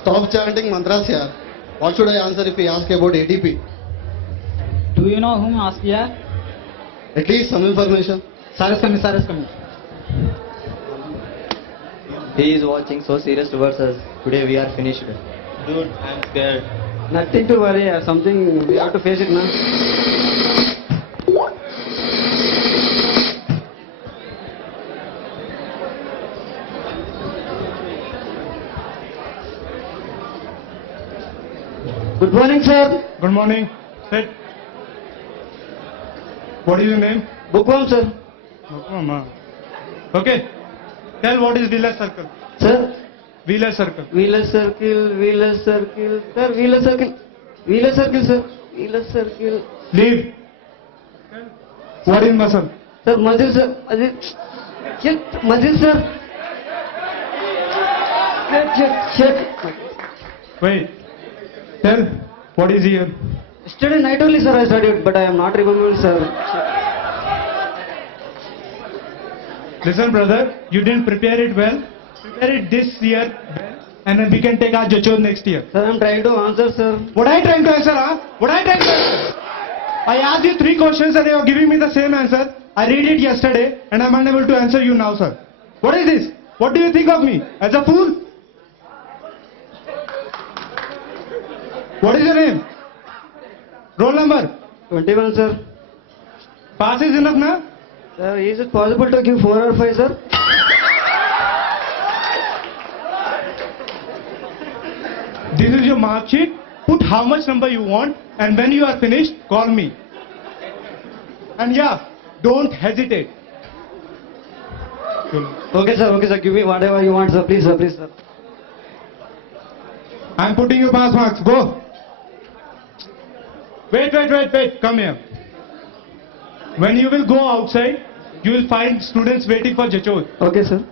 Stop chanting mantras here. What should I answer if he ask about ATP? Do you know whom asked here? At least some information. Sir is coming, sir is coming. He is watching so serious towards us. Today we are finished. Dude, I'm scared. Nothing to worry, something we have to face it now. Good morning, sir. Good morning. Sit. What is your name? Bookworm, sir. Mama. Okay. Tell what is Wheeler Circle. Sir, Wheeler Circle. Wheeler circle, Wheeler circle, sir, Wheeler circle. Wheeler circle, sir. Wheeler circle. Leave. What is muscle? Sir, muscle, sir. Muscle. Shit, muscle, sir. Shit. Wait. Tell what is here. Yesterday night only, sir, I studied, but I am not remembering, sir. Listen, brother. You didn't prepare it well. Prepare it this year well, and then we can take our judgment next year. Sir, I am trying to answer, sir. What are you trying to answer, huh? What are you trying to answer? I asked you 3 questions and you are giving me the same answer. I read it yesterday and I'm unable to answer you now, sir. What is this? What do you think of me? As a fool? What is your name? Roll number? 21, sir. Pass is enough, na? Sir, is it possible to give 4 or 5, sir? This is your mark sheet. Put how much number you want and when you are finished, call me. And yeah, don't hesitate. Okay, sir, give me whatever you want, sir. Please, sir. I'm putting you pass marks. Go. Wait. Come here. When you will go outside, you will find students waiting for Jachot. Okay, sir.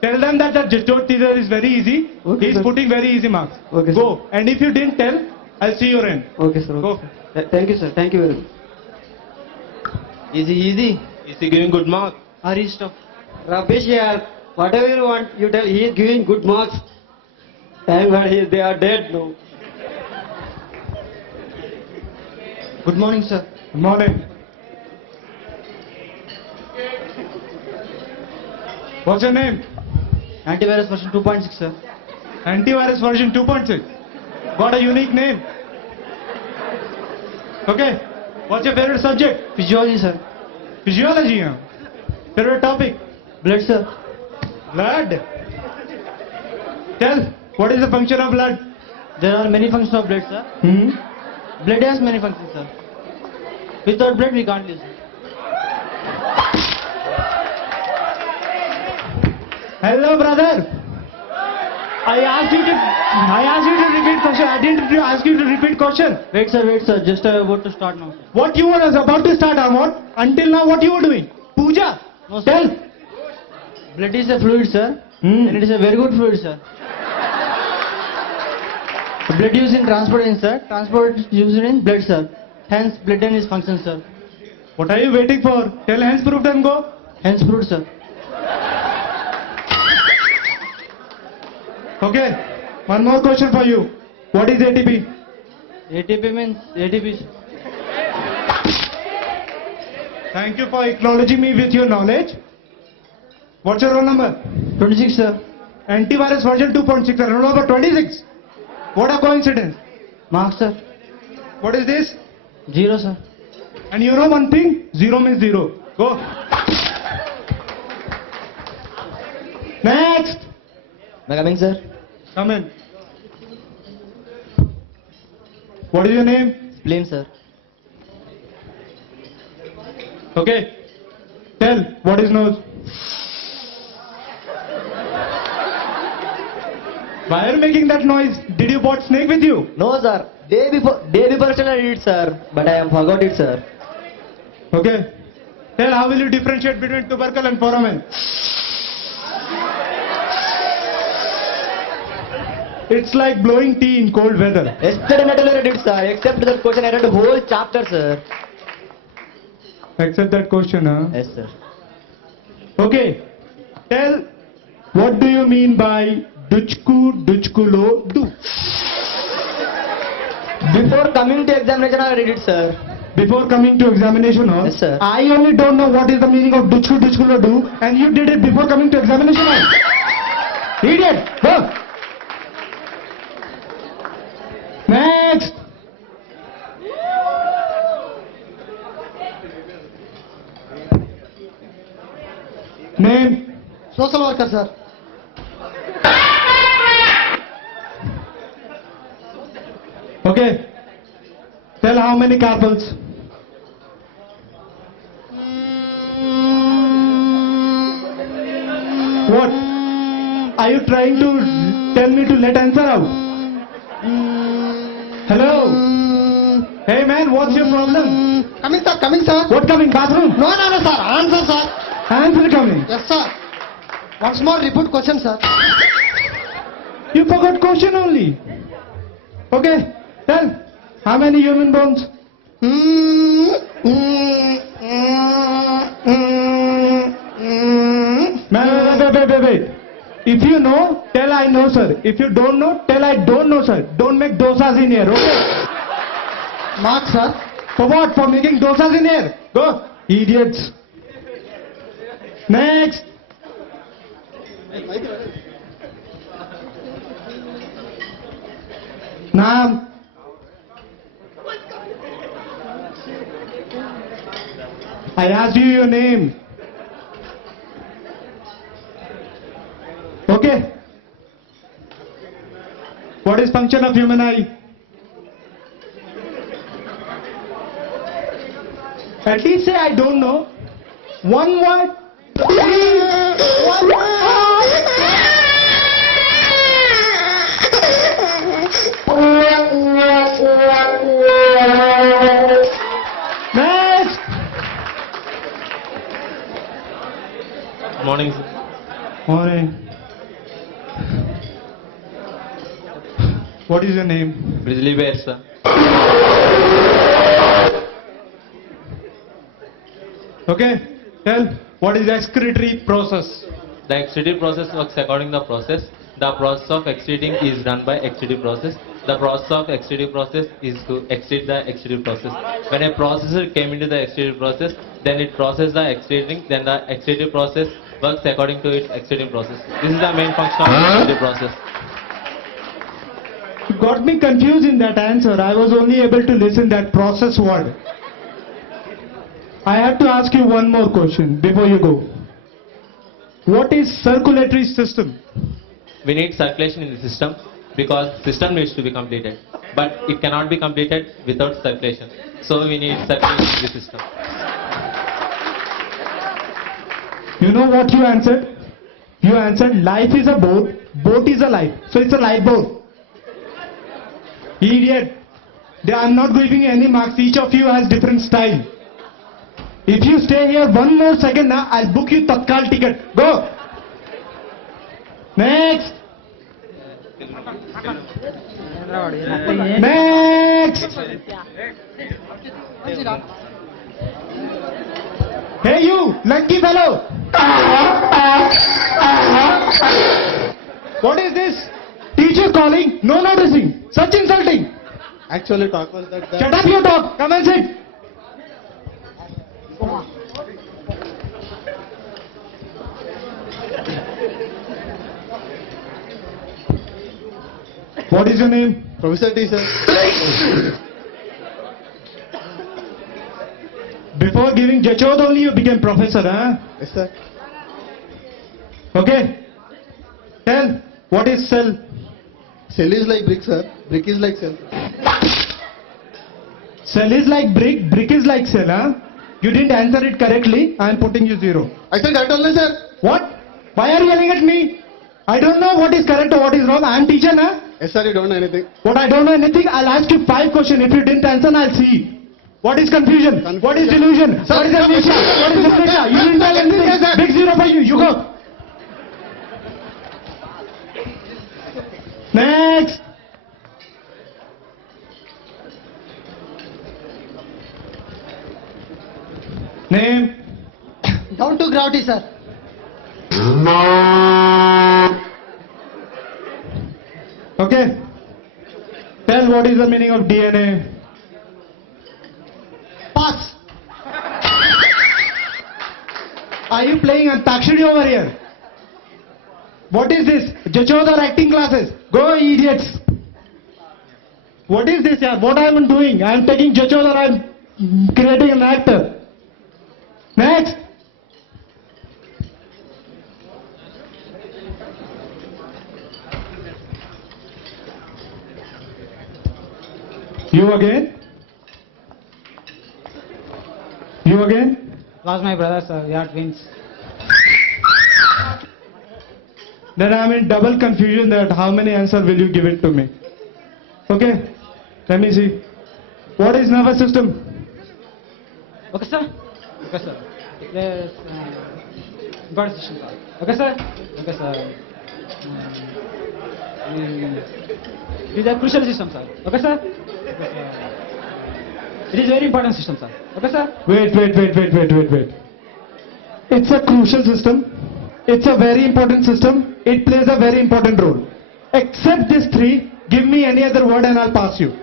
Tell them that the Jachot teacher is very easy. Okay, He is sir. putting very easy marks. Okay, Go. And if you didn't tell, I'll see your end. Okay, sir. Go. Thank you, sir. Thank you very much. Easy. Is he giving good mark? Hurry, stop. Rubbish here. Whatever you want, you tell. He is giving good marks. Thank God they are dead now. Good morning, sir. Good morning. What's your name? Antivirus version 2.6, sir. Antivirus version 2.6. Got a unique name. Okay. What's your favorite subject? Physiology, sir. Physiology. Huh? Favorite topic? Blood, sir. Blood. Tell, what is the function of blood? There are many functions of blood, sir. Blood has many functions, sir. Without blood, we can't live, sir. Hello, brother. I asked you to repeat question. I didn't ask you to repeat question. Wait, sir. Just about to start now, sir. What you were about to start, Amod? Until now, what you were doing? Puja. No, sir. Tell. Blood is a fluid, sir. And it is a very good fluid, sir. Blood used in transportation, sir. Transport used in blood, sir. Hence, blood and its function, sir. What are you waiting for? Tell hence proved and go. Hence, fluid, sir. Okay. One more question for you. What is ATP? ATP means ATP. Thank you for acknowledging me with your knowledge. What's your roll number? 26, sir. Antivirus version 2.6. Roll number 26. What a coincidence. Marks, sir. What is this? 0, sir. And you know one thing? 0 means 0. Go. Next. Am I coming, sir? Come in. What is your name? Spleen, sir. Okay. Tell, what is nose? Why are you making that noise? Did you bought snake with you? No, sir. Day before I did it, sir. But I have forgot it, sir. Okay. Tell, how will you differentiate between tubercle and foramen? It's like blowing tea in cold weather. Yesterday night only I did, sir. Except that question, I read the whole chapter, sir. Accept that question, huh? Yes, sir. Okay. Tell, what do you mean by Duchkulo, do. Before coming to examination, I read it, sir. Before coming to examination hall, Yes, sir. I only don't know what is the meaning of Duchkulo, do, and you did it before coming to examination hall. Idiot, go. Next. Name. Social worker, sir. Okay. Tell how many carpals. What? Are you trying to tell me to let answer out? Hello? Hey man, what's your problem? Coming, sir. Coming, sir. What coming? Bathroom? No, sir. Answer, sir. Answer coming. Yes, sir. Once more, repeat question, sir. You forgot question only. Okay. Tell. How many human bones? Wait. If you know, tell I know, sir. If you don't know, tell I don't know, sir. Don't make dosas in here, okay? Mark, sir. For what? For making dosas in here? Go. Idiots. Next. Naam. I asked you your name. Okay. What is function of human eye? At least say I don't know. One word. One word. Next. Morning, sir. Morning. What is your name? Grizzly bear, sir. Okay. Tell. What is excretory process? The excretive process works according to the process. The process of excreting is done by excretive process. The process of excretive process is to excrete the excretive process. When a processor came into the excretive process, then it processes the excreting, then the excretive process works according to its excretive process. This is the main function of the excretive process. You got me confused in that answer. I was only able to listen that process word. I have to ask you one more question before you go. What is circulatory system? We need circulation in the system because system needs to be completed. But it cannot be completed without circulation. So we need circulation in the system. You know what you answered? You answered life is a boat, boat is a life. So it's a lifeboat. Idiot. I'm not giving you any marks. Each of you has different style. If you stay here one more second, I'll book you Tatkal ticket. Go. Next. Next. Hey you, lucky fellow. What is this? Teacher calling, no noticing. Such insulting. Actually, talk was that. Shut up your dog. Come and sit. What is your name? Professor T, sir. Before giving Jachod only you became professor, huh? Yes, sir. Okay. Tell, what is cell? Cell is like brick, sir. Brick is like cell. Cell is like brick, brick is like cell, huh? You didn't answer it correctly, I am putting you 0. I said correct only, sir. What? Why are you yelling at me? I don't know what is correct or what is wrong. I am teacher, na? Yes, sir. You don't know anything. What I don't know anything, I'll ask you 5 questions. If you didn't answer, I'll see. What is confusion? What is delusion? Sir, What is amnesia? What is dyslexia? You didn't tell anything. Big 0 for you. You go. Next. Name. Down to gravity, sir. Okay. Tell what is the meaning of DNA. Pass. Are you playing Antakshari over here? What is this? Jachodhar acting classes. Go, idiots. What is this, yaar? What I am doing? I am taking Jachodhar. I am creating an actor. Next. You again? You again? Lost my brother, sir. We are twins. Then I am in double confusion that how many answers will you give it to me? Okay, let me see. What is nervous system? Okay, sir. Okay, sir. Yes. God system, sir. Okay, sir. Okay, sir. It is a crucial system, sir. Okay, sir. Okay, sir. It is very important system, sir. Okay, sir. Wait. It's a crucial system. It's a very important system. It plays a very important role. Except these three, give me any other word and I'll pass you.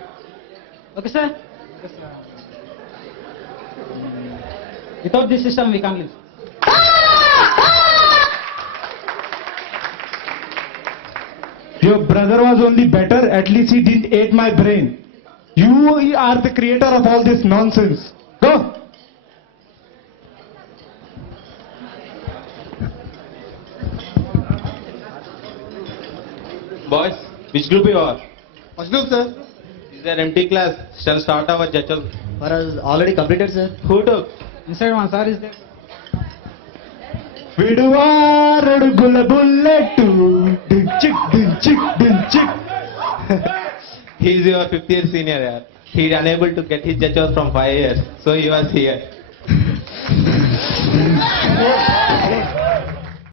Okay, sir. Okay, sir. Without this system, we can't live. Your brother was only better, at least he didn't eat my brain. You are the creator of all this nonsense. Go. Boys, which group you are? First group, sir. Is there empty class? Shall start our Jachal. For us already completed, sir. Who took? Inside one, sir, is there? విడువారడుగుల bullet డించిక్ He is your 5th year senior. Yeah. He is unable to get his Jachal from 5 years. So he was here.